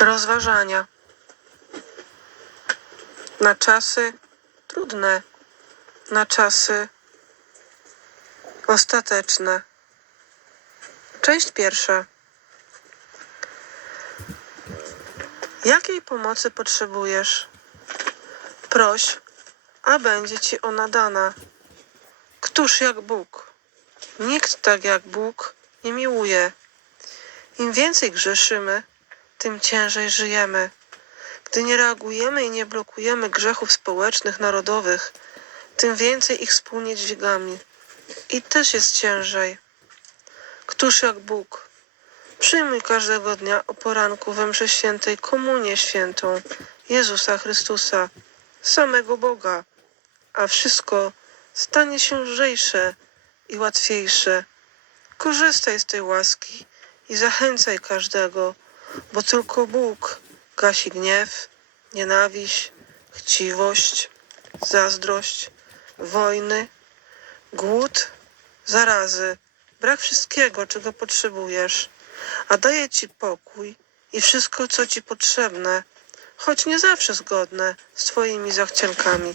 Rozważania. Na czasy trudne, na czasy ostateczne. Część pierwsza. Jakiej pomocy potrzebujesz? Proś, a będzie ci ona dana. Któż jak Bóg? Nikt tak jak Bóg nie miłuje. Im więcej grzeszymy, tym ciężej żyjemy. Gdy nie reagujemy i nie blokujemy grzechów społecznych, narodowych, tym więcej ich wspólnie dźwigamy. I też jest ciężej. Któż jak Bóg? Przyjmuj każdego dnia o poranku we mszy świętej komunię świętą Jezusa Chrystusa, samego Boga, a wszystko stanie się lżejsze i łatwiejsze. Korzystaj z tej łaski i zachęcaj każdego, bo tylko Bóg gasi gniew, nienawiść, chciwość, zazdrość, wojny, głód, zarazy, brak wszystkiego, czego potrzebujesz, a daje ci pokój i wszystko, co ci potrzebne, choć nie zawsze zgodne z twoimi zachciankami.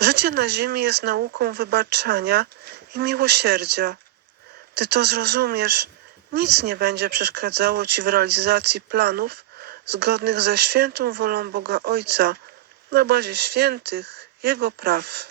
Życie na ziemi jest nauką wybaczania i miłosierdzia. Ty to zrozumiesz, nic nie będzie przeszkadzało ci w realizacji planów zgodnych ze świętą wolą Boga Ojca na bazie świętych Jego praw.